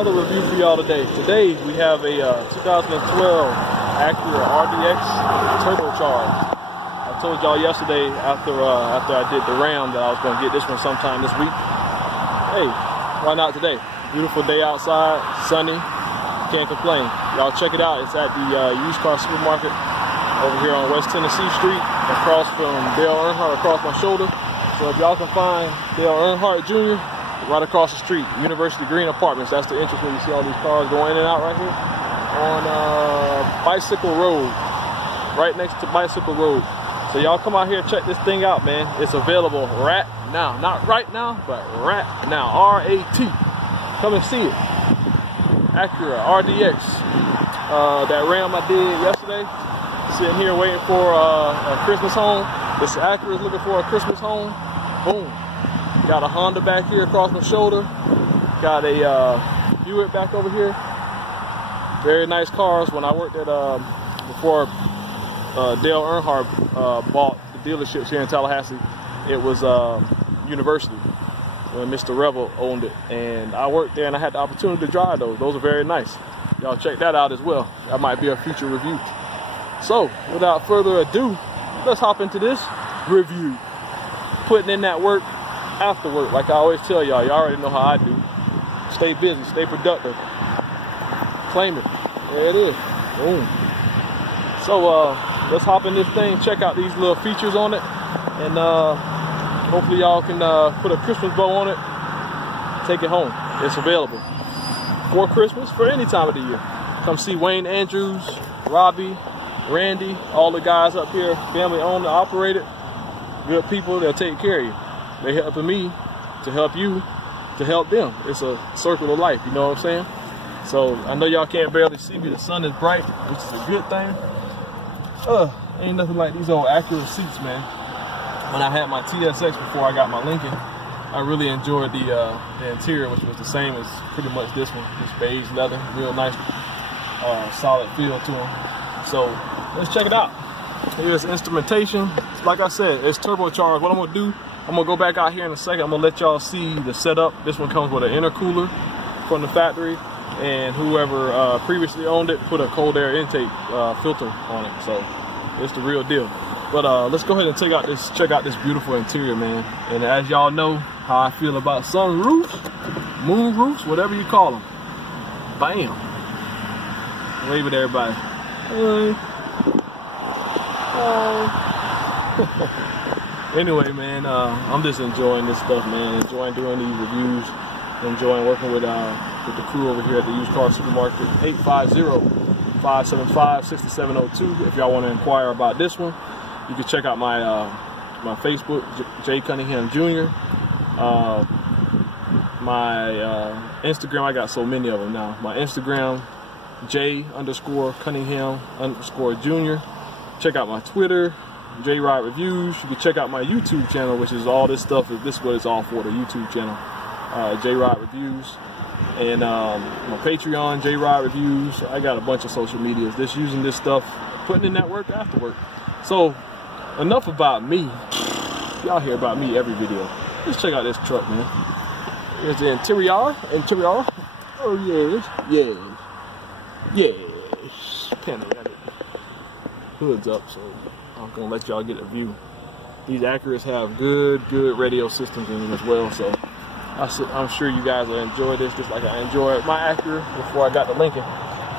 another review for y'all today. Today we have a 2012 Acura RDX Turbocharged. I told y'all yesterday after I did the Ram that I was going to get this one sometime this week. Hey, why not today? Beautiful day outside, sunny, can't complain. Y'all check it out. It's at the used car supermarket over here on West Tennessee Street, across from Dale Earnhardt, across my shoulder. So if y'all can find Dale Earnhardt Jr., right across the street, University Green Apartments. That's the entrance where you see all these cars going in and out right here on Bicycle Road, right next to Bicycle Road. So y'all come out here and check this thing out, man. It's available right now. Not right now, but right now. R-A-T. Come and see it. Acura RDX. That Ram I did yesterday. Sitting here waiting for a Christmas home. This Acura is looking for a Christmas home. Boom. Got a Honda back here across my shoulder. Got a Buick back over here. Very nice cars. When I worked at, before Dale Earnhardt bought the dealerships here in Tallahassee, it was University when Mr. Revel owned it. And I worked there and I had the opportunity to drive those. Those are very nice. Y'all check that out as well. That might be a future review. So, without further ado, let's hop into this review. Putting in that work after work, like I always tell y'all. Y'all already know how I do. Stay busy, stay productive. Claim it. There it is. Boom. So let's hop in this thing, check out these little features on it, and hopefully y'all can put a Christmas bow on it, take it home. It's available for Christmas, for any time of the year. Come see Wayne Andrews, Robbie, Randy, all the guys up here, family owned and operated. Good people, they'll take care of you. They're helping me to help you to help them. It's a circle of life, you know what I'm saying? So I know y'all can't barely see me. The sun is bright, which is a good thing. Ain't nothing like these old Acura seats, man. When I had my TSX before I got my Lincoln, I really enjoyed the interior, which was the same as pretty much this one. Just beige leather, real nice, solid feel to them. So let's check it out. Here's instrumentation. Like I said, it's turbocharged. What I'm gonna do, I'm gonna go back out here in a second. I'm gonna let y'all see the setup. This one comes with an intercooler from the factory, and whoever previously owned it put a cold air intake filter on it. So it's the real deal. But let's go ahead and check out this beautiful interior, man. And as y'all know how I feel about sunroofs, moon roofs, whatever you call them. Bam. Wave at everybody. Hey. Anyway, man, I'm just enjoying this stuff, man. Enjoying doing these reviews. Enjoying working with the crew over here at the used car supermarket. 850-575-6702. If y'all want to inquire about this one, you can check out my my Facebook, J Cunningham Jr. My Instagram, I got so many of them now. My Instagram, J_Cunningham_Jr. Check out my Twitter, JRideReviews. You can check out my YouTube channel, which is all this stuff. This is what it's all for, the YouTube channel, JRideReviews. And my Patreon, JRideReviews. I got a bunch of social medias. Just using this stuff, putting in that work after work. So, enough about me. Y'all hear about me every video. Let's check out this truck, man. Here's the interior. Oh, yes. Panoramic. Hood's up, so I'm gonna let y'all get a view. These Acuras have good radio systems in them as well, so I'm sure you guys will enjoy this just like I enjoyed my Acura before I got the Lincoln.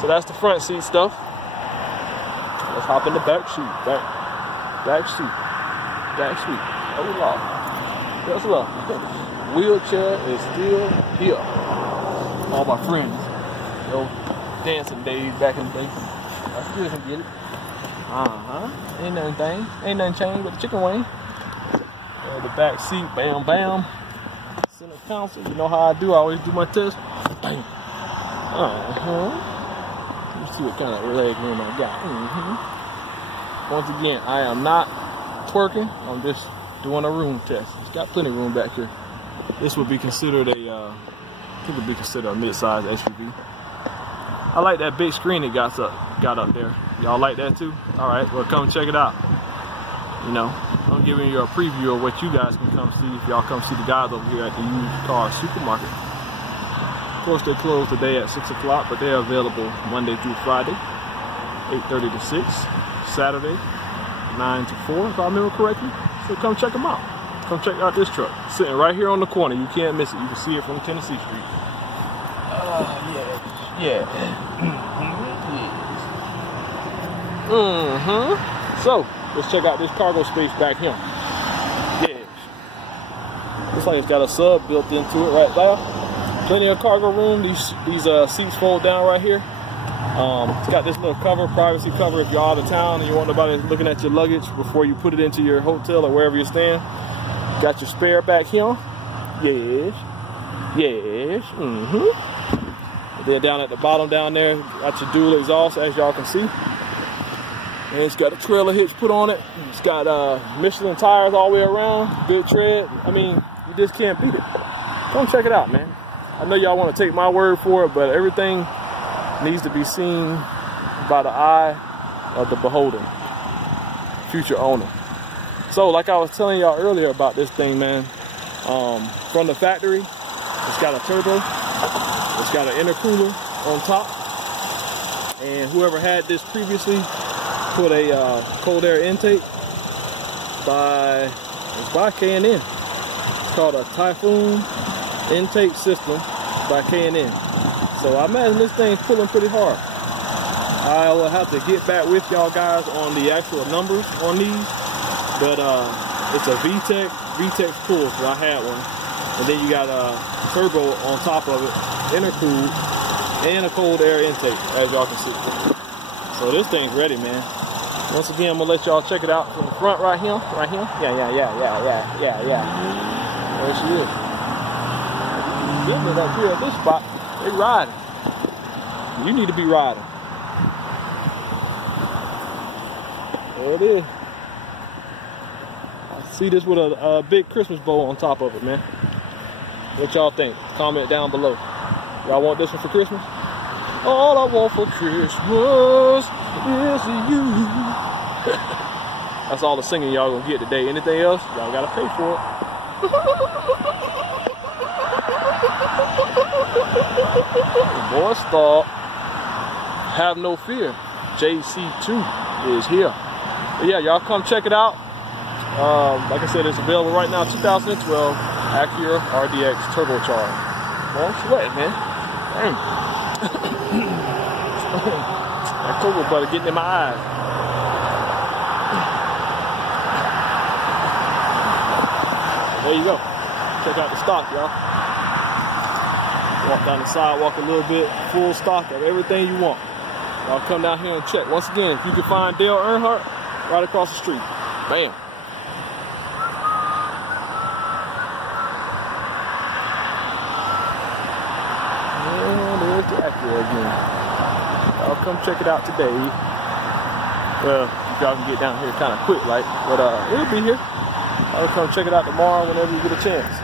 So that's the front seat stuff. Let's hop in the back seat. Back seat. Oh Lord. That's love. Wheelchair is still here. All my friends. Those dancing days back in the day. I still can get it. Ain't nothing changed with the chicken wing. The back seat, bam, bam. Center console, you know how I do. I always do my test. Bam. Let's see what kind of leg room I got. Once again, I am not twerking. I'm just doing a room test. It's got plenty of room back here. This would be considered a mid-size SUV. I like that big screen it got up there. Y'all like that too? All right, well, come check it out. You know, I'm giving you a preview of what you guys can come see if y'all come see the guys over here at the used car supermarket. course, they close today at 6 o'clock, but they're available Monday through Friday, 8:30 to 6, Saturday, 9 to 4, if I remember correctly. So come check them out. Come check out this truck. Sitting right here on the corner. You can't miss it. You can see it from Tennessee Street. Yeah. So, let's check out this cargo space back here. Yeah. Looks like it's got a sub built into it right there. Plenty of cargo room. These seats fold down right here. It's got this little cover, privacy cover if you're out of town and you want nobody looking at your luggage before you put it into your hotel or wherever you're staying. Got your spare back here. Yes. And then down at the bottom down there, got your dual exhaust, as y'all can see. And it's got a trailer hitch put on it. It's got Michelin tires all the way around. Good tread. I mean, you just can't beat it. Come check it out, man. I know y'all want to take my word for it, but everything needs to be seen by the eye of the beholder, future owner. So, like I was telling y'all earlier about this thing, man, from the factory, it's got a turbo, it's got an intercooler on top, and whoever had this previously put a cold air intake by K&N. It's called a Typhoon intake system by K&N. So I imagine this thing's pulling pretty hard. I will have to get back with y'all guys on the actual numbers on these, but it's a VTEC pull, so I had one. And then you got a turbo on top of it, intercooled, and a cold air intake, as y'all can see. So this thing's ready, man. Once again, I'm gonna let y'all check it out from the front right here. Yeah. There she is. Getting up here at this spot, they riding. You need to be riding. There it is. I see this with a big Christmas bow on top of it, man. What y'all think? Comment down below. Y'all want this one for Christmas? All I want for Christmas is you. That's all the singing y'all gonna get today. Anything else, y'all gotta pay for it. Boy, stop. Have no fear. JC2 is here. But yeah, y'all come check it out. Like I said, it's available right now. 2012 Acura RDX Turbocharged. Boy, I'm sweating, man. Dang. That cocoa butter getting in my eyes. There you go. Check out the stock, y'all. Walk down the sidewalk a little bit. Full stock of everything you want. Y'all come down here and check. Once again, if you can find Dale Earnhardt right across the street. Bam. And there's the Acura again. Y'all come check it out today. Well, y'all can get down here kind of quick, like, but it'll be here. I'll come check it out tomorrow whenever you get a chance.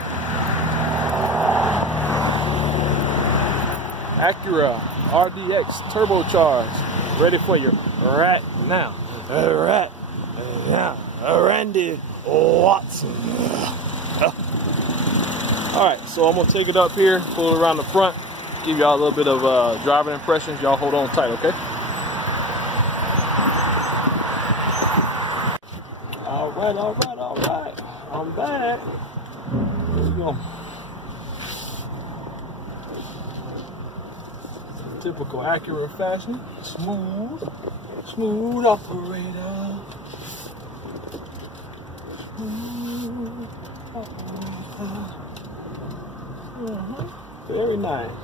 Acura RDX Turbocharged, ready for you right now. Right now, Randy Watson. All right, so I'm gonna take it up here, pull it around the front, give y'all a little bit of driving impressions. Y'all hold on tight, okay? All right. I'm back. There you go. Typical Acura fashion. Smooth operator. Smooth operator. Very nice.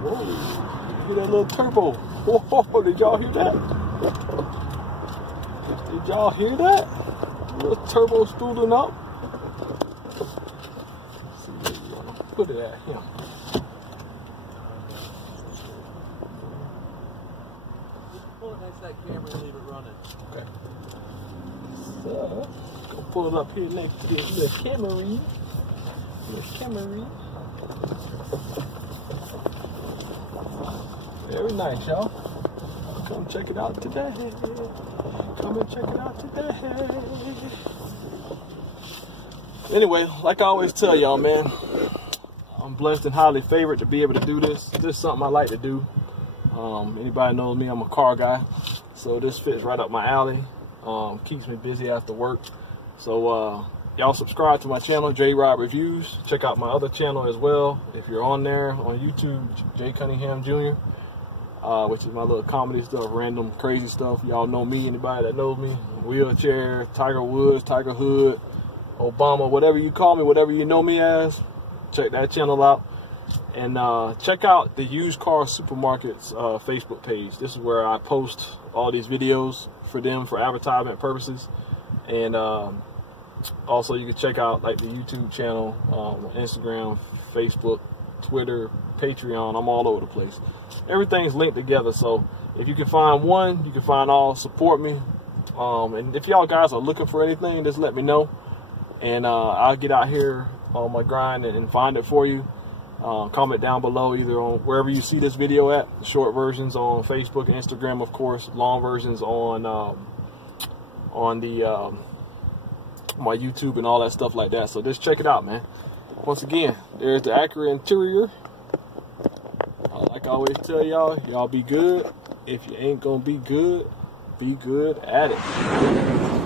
Whoa, hear that little turbo. Whoa, did y'all hear that? Did y'all hear that? Little turbo spooling up. Let's see where you want to put it at here. Just pull it next to that camera and leave it running. Okay. So, go pull it up here next to this little Camry. Very nice, y'all. Come check it out today. Come and check it out today. Anyway, like I always tell y'all, man, I'm blessed and highly favored to be able to do this. This is something I like to do. Anybody knows me, I'm a car guy, so this fits right up my alley. Keeps me busy after work. So y'all subscribe to my channel, JRideReviews. Check out my other channel as well. If you're on there on YouTube, J Cunningham Jr., which is my little comedy stuff, random crazy stuff. Y'all know me, anybody that knows me. Wheelchair, Tiger Woods, Tiger Hood, Obama, whatever you call me, whatever you know me as. Check that channel out. And check out the Used Car Supermarket's Facebook page. This is where I post all these videos for them for advertisement purposes. And also you can check out like the YouTube channel, Instagram, Facebook, Twitter, Patreon. I'm all over the place. Everything's linked together, so if you can find one, you can find all. Support me. And if y'all guys are looking for anything, just let me know, and I'll get out here on my grind and find it for you. Comment down below either on wherever you see this video at. Short versions on Facebook and Instagram, of course. Long versions on my YouTube and all that stuff like that. So just check it out, man. Once again, there's the Acura interior. Like I always tell y'all be good. If you ain't gonna be good at it.